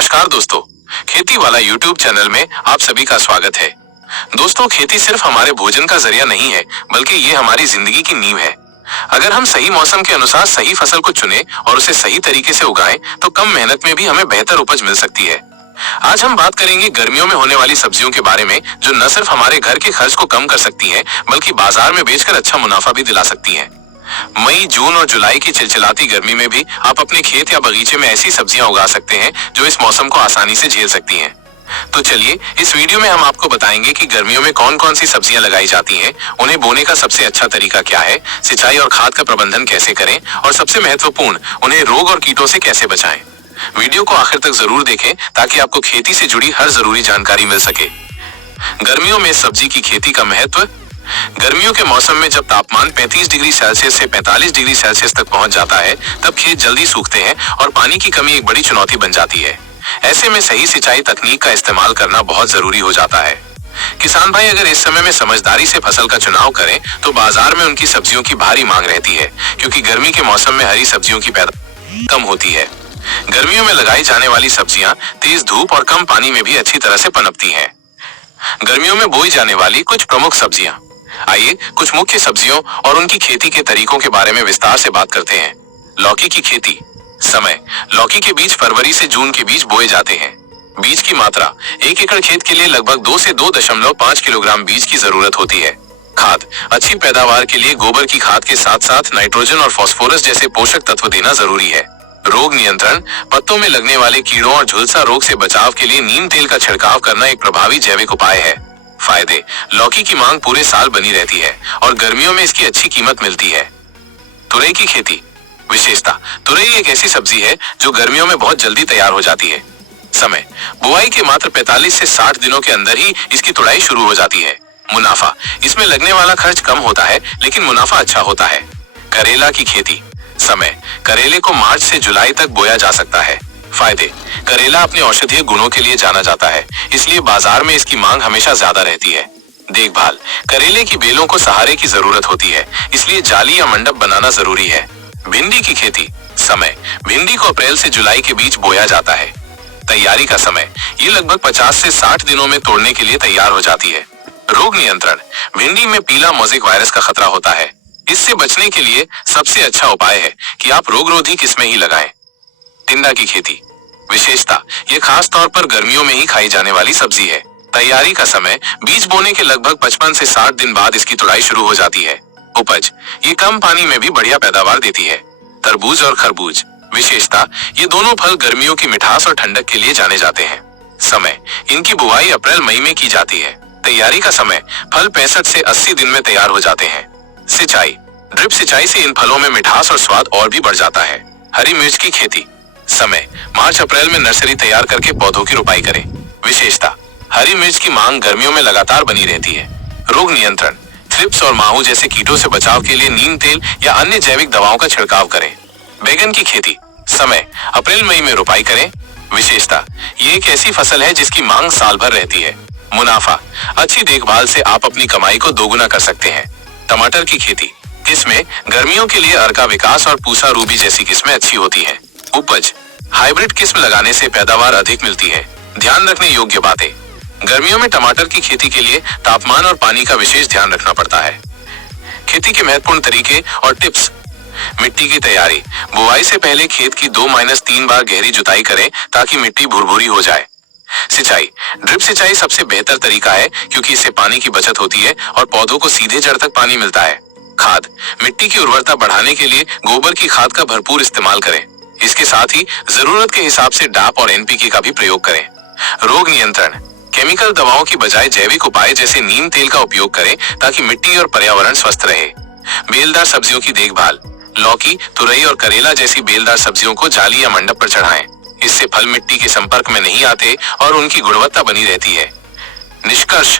नमस्कार दोस्तों, खेती वाला यूट्यूब चैनल में आप सभी का स्वागत है। दोस्तों, खेती सिर्फ हमारे भोजन का जरिया नहीं है, बल्कि ये हमारी जिंदगी की नींव है। अगर हम सही मौसम के अनुसार सही फसल को चुने और उसे सही तरीके से उगाएं, तो कम मेहनत में भी हमें बेहतर उपज मिल सकती है। आज हम बात करेंगे गर्मियों में होने वाली सब्जियों के बारे में, जो न सिर्फ हमारे घर के खर्च को कम कर सकती हैं, बल्कि बाजार में बेचकर अच्छा मुनाफा भी दिला सकती हैं। मई, जून और जुलाई की चिलचिलाती गर्मी में भी आप अपने खेत या बगीचे में ऐसी सब्जियां उगा सकते हैं जो इस मौसम को आसानी से झेल सकती हैं। तो चलिए, इस वीडियो में हम आपको बताएंगे कि गर्मियों में कौन कौन सी सब्जियां लगाई जाती हैं, उन्हें बोने का सबसे अच्छा तरीका क्या है, सिंचाई और खाद का प्रबंधन कैसे करें, और सबसे महत्वपूर्ण, उन्हें रोग और कीटों से कैसे बचाएं। वीडियो को आखिर तक जरूर देखें ताकि आपको खेती से जुड़ी हर जरूरी जानकारी मिल सके। गर्मियों में सब्जी की खेती का महत्व। गर्मियों के मौसम में जब तापमान 35 डिग्री सेल्सियस से 45 डिग्री सेल्सियस तक पहुंच जाता है, तब खेत जल्दी सूखते हैं और पानी की कमी एक बड़ी चुनौती बन जाती है। ऐसे में सही सिंचाई तकनीक का इस्तेमाल करना बहुत जरूरी हो जाता है। किसान भाई अगर इस समय में समझदारी से फसल का चुनाव करें, तो बाजार में उनकी सब्जियों की भारी मांग रहती है, क्योंकि गर्मी के मौसम में हरी सब्जियों की पैदावार कम होती है। गर्मियों में लगाई जाने वाली सब्जियां तेज धूप और कम पानी में भी अच्छी तरह से पनपती हैं। गर्मियों में बोई जाने वाली कुछ प्रमुख सब्जियां। आइए कुछ मुख्य सब्जियों और उनकी खेती के तरीकों के बारे में विस्तार से बात करते हैं। लौकी की खेती। समय। लौकी के बीज फरवरी से जून के बीच बोए जाते हैं। बीज की मात्रा। 1 एकड़ खेत के लिए लगभग 2 से 2.5 किलोग्राम बीज की जरूरत होती है। खाद। अच्छी पैदावार के लिए गोबर की खाद के साथ साथ नाइट्रोजन और फास्फोरस जैसे पोषक तत्व देना जरूरी है। रोग नियंत्रण। पत्तों में लगने वाले कीड़ों और झुलसा रोग से बचाव के लिए नीम तेल का छिड़काव करना एक प्रभावी जैविक उपाय है। फायदे। लौकी की मांग पूरे साल बनी रहती है और गर्मियों में इसकी अच्छी कीमत मिलती है। तुरई की खेती। विशेषता। तुरई एक ऐसी सब्जी है जो गर्मियों में बहुत जल्दी तैयार हो जाती है। समय। बुआई के मात्र 45 से 60 दिनों के अंदर ही इसकी तुड़ाई शुरू हो जाती है। मुनाफा। इसमें लगने वाला खर्च कम होता है, लेकिन मुनाफा अच्छा होता है। करेला की खेती। समय। करेले को मार्च से जुलाई तक बोया जा सकता है। फायदे। करेला अपने औषधीय गुणों के लिए जाना जाता है, इसलिए बाजार में इसकी मांग हमेशा ज्यादा रहती है। देखभाल। करेले की बेलों को सहारे की जरूरत होती है, इसलिए जाली या मंडप बनाना जरूरी है। भिंडी की खेती। समय। भिंडी को अप्रैल से जुलाई के बीच बोया जाता है। तैयारी का समय। ये लगभग 50 से 60 दिनों में तोड़ने के लिए तैयार हो जाती है। रोग नियंत्रण। भिंडी में पीला मोज़ेक वायरस का खतरा होता है। इससे बचने के लिए सबसे अच्छा उपाय है कि आप रोगरोधी किस्में ही लगाएं। टिंडा की खेती। विशेषता। ये खास तौर पर गर्मियों में ही खाई जाने वाली सब्जी है। तैयारी का समय। बीज बोने के लगभग 55 से 60 दिन बाद इसकी तुड़ाई शुरू हो जाती है। उपज। ये कम पानी में भी बढ़िया पैदावार देती है। तरबूज और खरबूज। विशेषता। ये दोनों फल गर्मियों की मिठास और ठंडक के लिए जाने जाते हैं। समय। इनकी बुआई अप्रैल मई में की जाती है। तैयारी का समय। फल 65 से 80 दिन में तैयार हो जाते हैं। सिंचाई। ड्रिप सिंचाई से इन फलों में मिठास और स्वाद और भी बढ़ जाता है। हरी मिर्च की खेती। समय। मार्च अप्रैल में नर्सरी तैयार करके पौधों की रोपाई करें। विशेषता। हरी मिर्च की मांग गर्मियों में लगातार बनी रहती है। रोग नियंत्रण। थ्रिप्स और माहू जैसे कीटों से बचाव के लिए नीम तेल या अन्य जैविक दवाओं का छिड़काव करें। बैगन की खेती। समय। अप्रैल मई में रोपाई करें। विशेषता। ये एक ऐसी फसल है जिसकी मांग साल भर रहती है। मुनाफा। अच्छी देखभाल से आप अपनी कमाई को दोगुना कर सकते हैं। टमाटर की खेती। किस्में। गर्मियों के लिए अर्का विकास और पूसा रूबी जैसी किस्में अच्छी होती हैं। उपज। हाइब्रिड किस्म लगाने से पैदावार अधिक मिलती है। ध्यान रखने योग्य बातें। गर्मियों में टमाटर की खेती के लिए तापमान और पानी का विशेष ध्यान रखना पड़ता है। खेती के महत्वपूर्ण तरीके और टिप्स। मिट्टी की तैयारी। बुआई से पहले खेत की 2-3 बार गहरी जुताई करें ताकि मिट्टी भुरभुरी हो जाए। सिंचाई। ड्रिप सिंचाई सबसे बेहतर तरीका है, क्योंकि इससे पानी की बचत होती है और पौधों को सीधे जड़ तक पानी मिलता है। खाद। मिट्टी की उर्वरता बढ़ाने के लिए गोबर की खाद का भरपूर इस्तेमाल करें। इसके साथ ही जरूरत के हिसाब से डाप और एनपीके का भी प्रयोग करें। रोग नियंत्रण। केमिकल दवाओं की बजाय जैविक उपाय जैसे नीम तेल का उपयोग करें ताकि मिट्टी और पर्यावरण स्वस्थ रहे। बेलदार सब्जियों की देखभाल। लौकी, तुरई और करेला जैसी बेलदार सब्जियों को जाली या मंडप पर चढ़ाएं। इससे फल मिट्टी के संपर्क में नहीं आते और उनकी गुणवत्ता बनी रहती है। निष्कर्ष।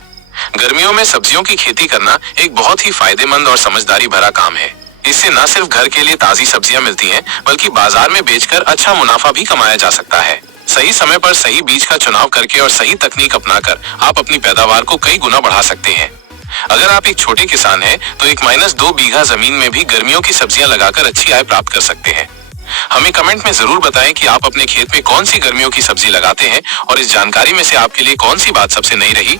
गर्मियों में सब्जियों की खेती करना एक बहुत ही फायदेमंद और समझदारी भरा काम है। इससे न सिर्फ घर के लिए ताजी सब्जियां मिलती हैं, बल्कि बाजार में बेचकर अच्छा मुनाफा भी कमाया जा सकता है। सही समय पर सही बीज का चुनाव करके और सही तकनीक अपनाकर आप अपनी पैदावार को कई गुना बढ़ा सकते हैं। अगर आप एक छोटे किसान हैं, तो 1-2 बीघा जमीन में भी गर्मियों की सब्जियां लगाकर अच्छी आय प्राप्त कर सकते हैं। हमें कमेंट में जरूर बताएं कि आप अपने खेत में कौन सी गर्मियों की सब्जी लगाते हैं और इस जानकारी में से आपके लिए कौन सी बात सबसे नई रही।